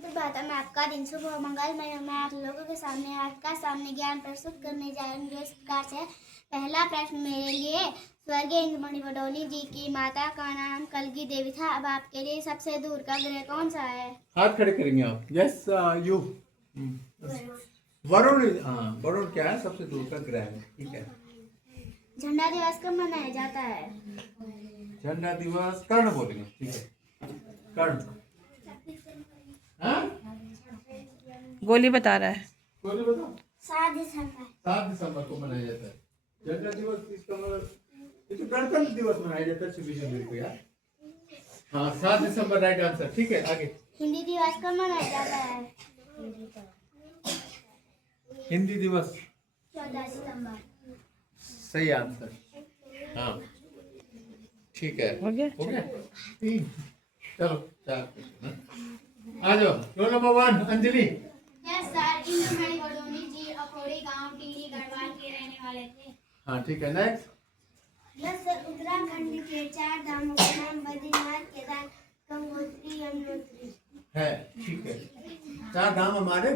सुप्रभात, मैं आपका दिन शुभ हो मंगलमय। मैं आप लोगों के सामने आज का सामने ज्ञान प्रस्तुत करने जा रही हूँ। इस प्रकार से पहला प्रश्न मेरे लिए, स्वर्गीय इंद्रमणि बडोनी जी की माता का नाम कलगी देवी था। अब आपके लिए सबसे दूर का ग्रह कौन सा है? हाथ खड़े करेंगे आप। Yes you. वरुण। हाँ, वरुण क्या है? सबसे दूर का ग्रह है। ठीक है। झंडा दिवस कब मनाया जाता है? झंडा दिवस कर्ण बोलेंगे। ठीक है, कर्ण। हाँ? गोली बता रहा है। बोलिए, बताओ। 7 दिसंबर। 7 दिसंबर को मनाया जाता है झंडा दिवस। इसका मतलब ये तो गणतंत्र दिवस मनाया जाता है 26 जनवरी को यार। हाँ, 7 दिसंबर राइट आंसर। ठीक है, आगे। हिंदी दिवस कब मनाया जाता है? हिंदी दिवस 14 सितंबर। सही आंसर। हाँ, ठीक है। हो गया? हो गया। 3। चलो 4 आ जाओ। Roll number 1 Anjali. Yes sir, Indramani Badoni ji Akhodi गांव टीली गढ़वाल के रहने वाले थे। हाँ, ठीक है। नेक्स्ट। यस सर, उत्तराखंड के 4 धामों के नाम बद्रीनाथ, केदार, गंगोत्री, यमुनोत्री है। ठीक है। 4 धाम हमारे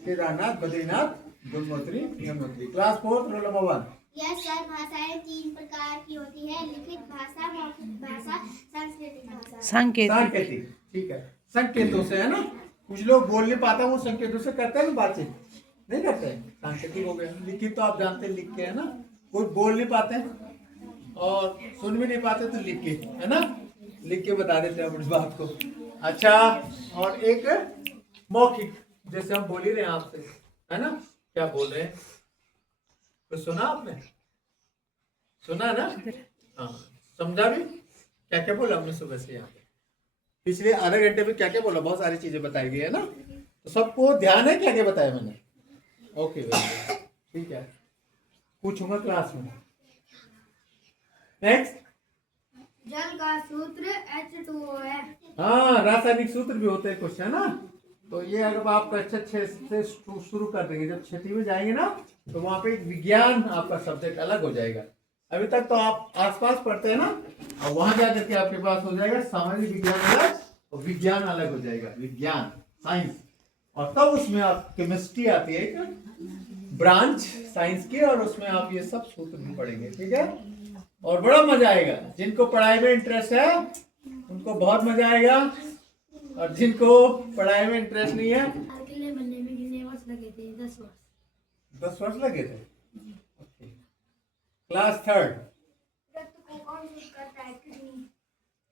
Kedarnath, Badrinath, Gangotri, Yamunotri. Class 4 role number 1। Yes sir, भाषाएं 3 प्रकार की होती है, लिखित भाषा, मौखिक भाषा, सांस्कृतिक भाषा। सांकेतिक। सांकेतिक। ठीक है। संकेतों से है ना, कुछ लोग बोल नहीं पाता, वो संकेतों से करते हैं ना बातचीत, नहीं करते हैं। सांकेतिक हो गया। लिखित तो आप जानते हैं, लिख के, है ना। कोई बोल नहीं पाते और सुन भी नहीं पाते तो लिख के, है ना, लिख के बता देते हैं अपनी बात को। अच्छा, और एक मौखिक, जैसे हम बोल ही रहे हैं आपसे, है ना। क्या बोल रहे हैं? कुछ सुना आपने? सुना ना? हाँ, समझा भी? क्या क्या बोला हमने सुबह से यहाँ पे? पिछले आधे घंटे में क्या क्या बोला? बहुत सारी चीजें बताई गई है ना, तो सबको ध्यान है क्या क्या बताया मैंने? Okay, very good. ठीक है, पूछूंगा क्लास में। नेक्स्ट। जल का सूत्र H2O है। हाँ, रासायनिक सूत्र भी होते हैं कुछ, है ना। तो ये अगर आप अच्छे से शुरू कर देंगे, जब 6वीं में जाएंगे ना, तो वहां पे एक विज्ञान आपका सब्जेक्ट अलग हो जाएगा। अभी तक तो आप आसपास पढ़ते हैं ना, और वहां जाकर के आपके पास हो जाएगा सामाजिक विज्ञान अलग और विज्ञान अलग हो जाएगा, विज्ञान, साइंस। और तब उसमें आप केमिस्ट्री आती है, एक ब्रांच साइंस की, और उसमें आप ये सब सूत्र भी पढ़ेंगे। ठीक है, और बड़ा मजा आएगा। जिनको पढ़ाई में इंटरेस्ट है उनको बहुत मजा आएगा, और जिनको पढ़ाई में इंटरेस्ट नहीं है, अकेले बनने में कितने वर्ष लगे थे? 10 वर्ष। 10 वर्ष लगे थे। क्लास 3 रक्त को कौन शुद्ध करता है? किडनी।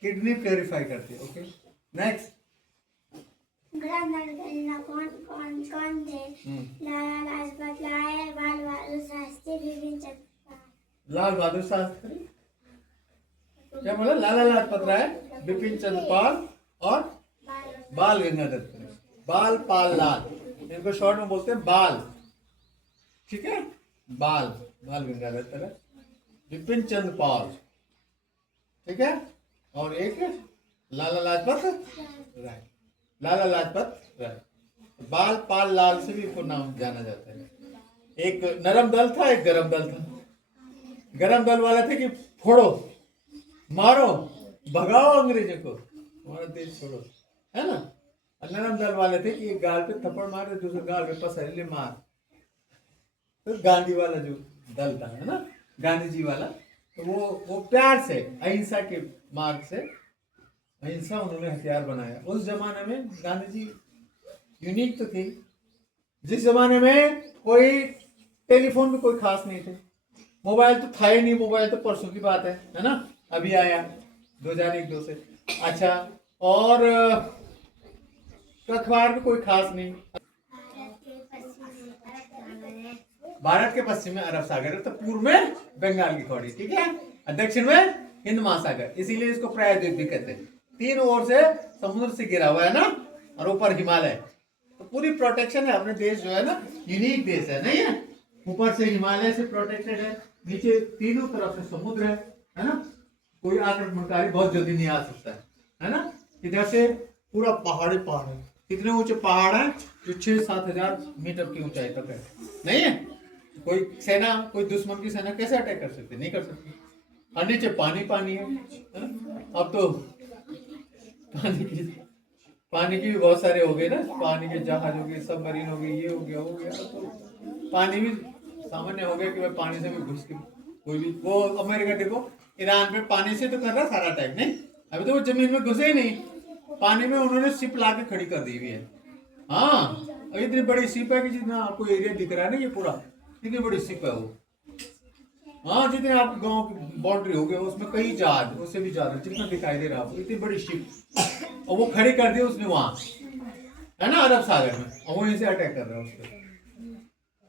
किडनी प्योरीफाई करती है। Okay, next. ग्रंथ गणना कौन थे? लाला लाजपत राय, बाल बहादुर शास्त्री, बिपिन चंद्र। लाल बहादुर शास्त्री। क्या बोला? लाला लाजपत राय, बिपिन चंद्र पाल और बाल गंगाधर तिलक। बाल पाल लाल, इनको शॉर्ट में बोलते हैं बाल। ठीक है, बाल गंगाधर तिलक, बिपिन चंद्र पाल। ठीक है, और एक लाला लाजपत राय। लाला लाजपत राय, बाल पाल लाल से भी इनको नाम जाना जाता है। एक नरम दल था, एक गरम दल था। गरम दल वाला थे कि फोड़ो, मारो, भगाओ अंग्रेजों को, हमारा देश छोड़ो, है ना। और नरम दल वाले थे कि एक गाल पे थप्पड़ मारे, दूसरे गाल पे पसरीले मार। तो गांधी वाला जो दल था, है ना, गांधी जी वाला, तो वो प्यार से, अहिंसा के मार्ग से, अहिंसा उन्होंने हथियार बनाया। उस जमाने में गांधी जी यूनिक तो थे। जिस जमाने में कोई टेलीफोन भी कोई खास नहीं थे, मोबाइल तो था ही नहीं। मोबाइल तो परसों की बात है ना, अभी आया 2001-2 से। अच्छा, और अखबार भी कोई खास नहीं। भारत के पश्चिम में अरब सागर है, तो पूर्व में बंगाल की खाड़ी, ठीक है, और दक्षिण में हिंद महासागर, इसीलिए इसको प्रायद्वीप भी कहते हैं। 3 ओर से समुद्र से घिरा हुआ है ना, और ऊपर हिमालय, तो पूरी प्रोटेक्शन है। अपने देश जो है ना, यूनिक देश है, नहीं है। ऊपर से हिमालय से प्रोटेक्टेड है, नीचे तीनों तरफ से समुद्र है ना। कोई आक्रमणकारी बहुत जल्दी नहीं आ सकता है ना। इधर से पूरा पहाड़ है। कितने ऊंचे पहाड़ हैं? जो 6-7 हजार मीटर की ऊंचाई तक है, नहीं है। कोई सेना, कोई दुश्मन की सेना कैसे अटैक कर सकती? नहीं कर सकती। और नीचे पानी है ना? अब तो पानी की पानी की भी बहुत सारे हो गए ना, पानी के जहाज हो गए, सबमरीन हो गई, ये हो गया तो पानी भी सामान्य हो गया कि भाई पानी से भी घुस के कोई भी, वो अमेरिका देखो ईरान पे पानी से तो कर रहा सारा टाइम, नहीं अभी तो वो जमीन में घुसे ही नहीं, पानी में उन्होंने शिप ला के खड़ी कर दी हुई है। हाँ अभी इतनी बड़ी शिप है कि जितना आपको एरिया दिख रहा है ना ये पूरा, इतनी बड़ी शिप है वो। हाँ जितने आप गांव की बाउंड्री हो गया उसमें कई जहाज, उससे भी ज्यादा जितना दिखाई दे रहा है आपको, इतनी बड़ी शिप और वो खड़ी कर दी उसने वहां, है ना, अरब सागर में, और वहीं से अटैक कर रहा है उसको।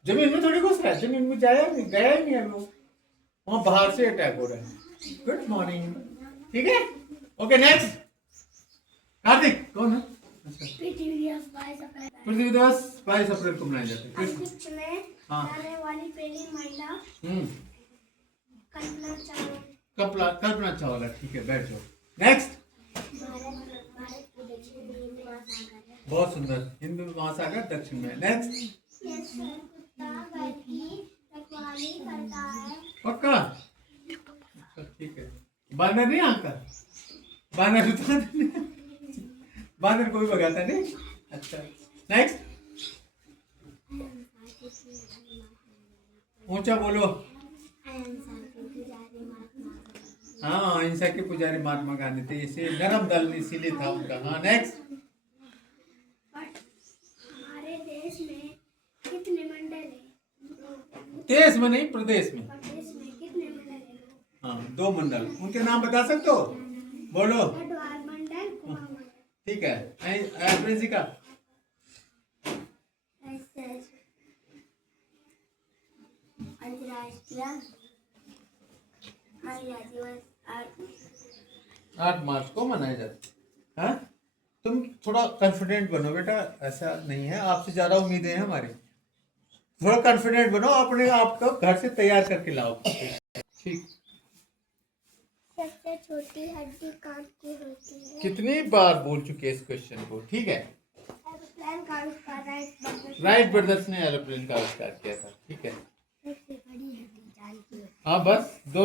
जमीन में थोड़ी घुस रहा है, जमीन में जाया नहीं, गया ही नहीं है वो, वहां बाहर से अटैक हो रहा है। गुड मॉर्निंग, ठीक है, ओके नेक्स्ट। कार्तिक कौन है? पृथ्वी दिवस 22 अप्रैल को मनाया जाता है। अंतरिक्ष में हाँ। जाने वाली पहली महिला कल्पना चावला, ठीक है, बैठ जाओ। नेक्स्ट, भारत की दक्षिण में हिंद महासागर है। बहुत सुंदर, हिंद महासागर दक्षिण में। नेक्स्ट, कुत्ता घर की रखवाली करता है। पक्का, ठीक है। बानर नहीं आता, बानर उतार बानर कोई भगाता नहीं। अच्छा नेक्स्ट, ऊंचा बोलो। हाँ अहिंसा के पुजारी महात्मा गांधी थे, इसे नरम दल इसीलिए था उनका। हाँ नेक्स्ट, हमारे देश में कितने मंडल हैं? देश में नहीं प्रदेश में। प्रदेश में कितने मंडल हैं? हाँ 2 मंडल, उनके नाम बता सकते हो, बोलो। गढ़वाल मंडल, कुआ मंडल। ठीक है, प्रिंसी का अंतर्राष्ट्रीय महिला दिवस 8 मार्च को मनाया जाता है। हाँ? तुम थोड़ा कॉन्फिडेंट बनो बेटा, ऐसा नहीं है, आपसे ज्यादा उम्मीदें हैं हमारी, थोड़ा कॉन्फिडेंट बनो, अपने आप को घर से तैयार करके लाओ। ठीक, सबसे छोटी हड्डी कान की होती है? कितनी बार बोल चुके इस क्वेश्चन को, ठीक है। एरोप्लेन का आविष्कार राइट ब्रदर्स ने एरोप्लेन का आविष्कार किया था, ठीक है। सबसे बड़ी हड्डी जान की होती है? हाँ बस 2